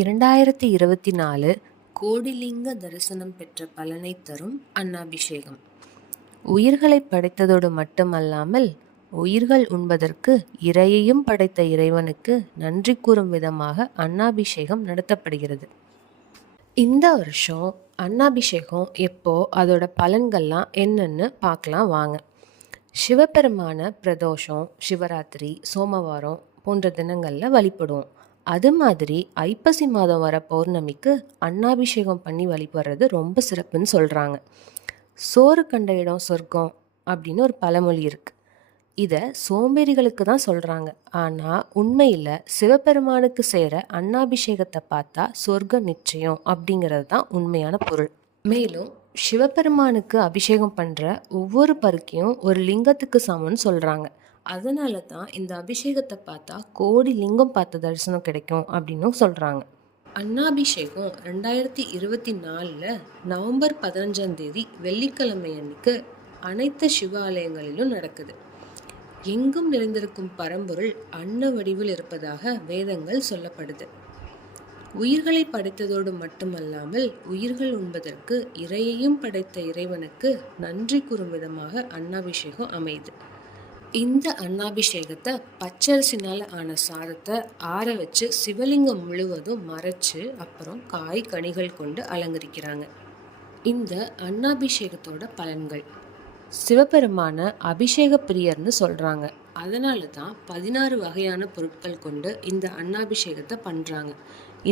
2024 கோடிலிங்க தரிசனம் பெற்ற பலனை தரும் அன்னாபிஷேகம். உயிர்களை படைத்ததோடு மட்டுமல்லாமல் உயிர்கள் உண்பதற்கு இறையையும் படைத்த இறைவனுக்கு நன்றி கூறும் விதமாக அன்னாபிஷேகம் நடத்தப்படுகிறது. இந்த வருஷம் அன்னாபிஷேகம் எப்போ, அதோட பலன்கள்லாம் என்னன்னு பார்க்கலாம் வாங்க. சிவபெருமான பிரதோஷம், சிவராத்திரி, சோமவாரம் போன்ற தினங்களில் வழிபடுவோம். அது மாதிரி ஐப்பசி மாதம் வர பௌர்ணமிக்கு அன்னாபிஷேகம் பண்ணி வழிபடுறது ரொம்ப சிறப்புன்னு சொல்கிறாங்க. சோறு கண்ட இடம் சொர்க்கம் அப்படின்னு ஒரு பழமொழி இருக்குது. இதை சோம்பேறிகளுக்கு தான் சொல்கிறாங்க. ஆனால் உண்மையில் சிவபெருமானுக்கு செய்கிற அன்னாபிஷேகத்தை பார்த்தா சொர்க்கம் நிச்சயம் அப்படிங்கிறது தான் உண்மையான பொருள். மேலும் சிவபெருமானுக்கு அபிஷேகம் பண்ணுற ஒவ்வொரு பருக்கையும் ஒரு லிங்கத்துக்கு சமம்னு சொல்கிறாங்க. அதனால தான் இந்த அபிஷேகத்தை பார்த்தா கோடி லிங்கம் பார்த்த தரிசனம் கிடைக்கும் அப்படின்னு சொல்கிறாங்க. அன்னாபிஷேகம் 2024 நவம்பர் 15 வெள்ளிக்கிழமை அன்னைக்கு அனைத்து சிவாலயங்களிலும் நடக்குது. எங்கும் நிறைந்திருக்கும் பரம்பொருள் அன்ன வடிவில் இருப்பதாக வேதங்கள் சொல்லப்படுது. உயிர்களை படைத்ததோடு மட்டுமல்லாமல் உயிர்கள் உண்பதற்கு இறையையும் படைத்த இறைவனுக்கு நன்றி கூறும் விதமாக அன்னாபிஷேகம் அமையுது. இந்த அன்னாபிஷேகத்தை பச்சரிசினால் ஆன சாதத்தை ஆற வச்சு சிவலிங்கம் முழுவதும் மறைச்சு அப்புறம் காய் கனிகள் கொண்டு அலங்கரிக்கிறாங்க. இந்த அன்னாபிஷேகத்தோட பலன்கள்: சிவபெருமான அபிஷேக பிரியர்னு சொல்கிறாங்க. அதனால தான் 16 வகையான பொருட்கள் கொண்டு இந்த அன்னாபிஷேகத்தை பண்ணுறாங்க.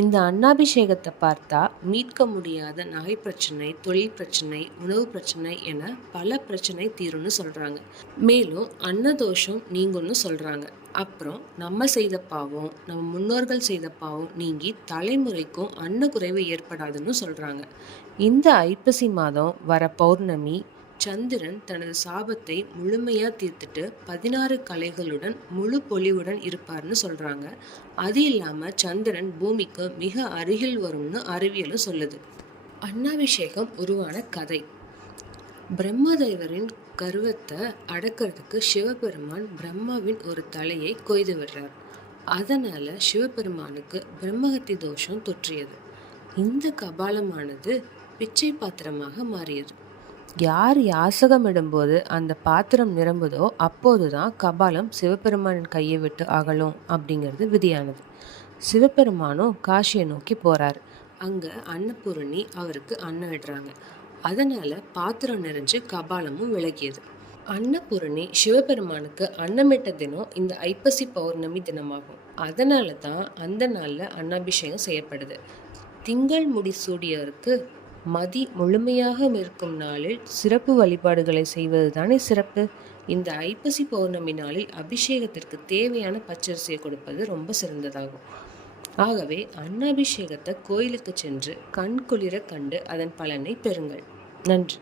இந்த அன்னாபிஷேகத்தை பார்த்தா மீட்க முடியாத நகை பிரச்சனை, தொழில் பிரச்சனை, உணவு பிரச்சனை என பல பிரச்சனை தீரும்னு சொல்கிறாங்க. மேலும் அன்னதோஷம் நீங்கும்னு சொல்கிறாங்க. அப்புறம் நம்ம செய்த பாவம், நம்ம முன்னோர்கள் செய்த பாவம் நீங்கி தலைமுறைக்கும் அன்ன குறைவு ஏற்படாதுன்னு சொல்கிறாங்க. இந்த ஐப்பசி மாதம் வர பௌர்ணமி சந்திரன் தனது சாபத்தை முழுமையாக தீர்த்துட்டு 16 கலைகளுடன் முழு பொலிவுடன் இருப்பார்னு சொல்கிறாங்க. அது இல்லாமல் சந்திரன் பூமிக்கு மிக அருகில் வரும்னு அறிவியலும் சொல்லுது. அன்னாபிஷேகம் உருவான கதை: பிரம்மதேவரின் கர்வத்தை அடக்கிறதுக்கு சிவபெருமான் பிரம்மாவின் ஒரு தலையை கொய்து விடுறார். அதனால சிவபெருமானுக்கு பிரம்மஹத்தி தோஷம் தொற்றியது. இந்த கபாலமானது பிச்சை பாத்திரமாக மாறியது. யார் யாசகமிடும்போது அந்த பாத்திரம் நிரம்புதோ அப்போதுதான் கபாலம் சிவபெருமானின் கையை விட்டு அகலும் அப்படிங்கிறது விதியானது. சிவபெருமானும் காசியை நோக்கி போறாரு. அங்க அன்னபூரணி அவருக்கு அன்னம் இடுறாங்க. அதனால பாத்திரம் நிறைஞ்சு கபாலமும் விலகியது. அன்னபூரணி சிவபெருமானுக்கு அன்னமிட்ட தினம் இந்த ஐப்பசி பௌர்ணமி தினமாகும். அதனால தான் அந்த நாளில் அன்னாபிஷேகம் செய்யப்படுது. திங்கள் முடி சூடியவருக்கு மதி முழுமையாக இருக்கும் நாளில் சிறப்பு வழிபாடுகளை செய்வது தானே சிறப்பு. இந்த ஐப்பசி பௌர்ணமி நாளில் அபிஷேகத்திற்கு தேவையான பச்சரிசியை கொடுப்பது ரொம்ப சிறந்ததாகும். ஆகவே அன்னாபிஷேகத்தை கோயிலுக்கு சென்று கண் குளிர கண்டு அதன் பலனை பெறுங்கள். நன்றி.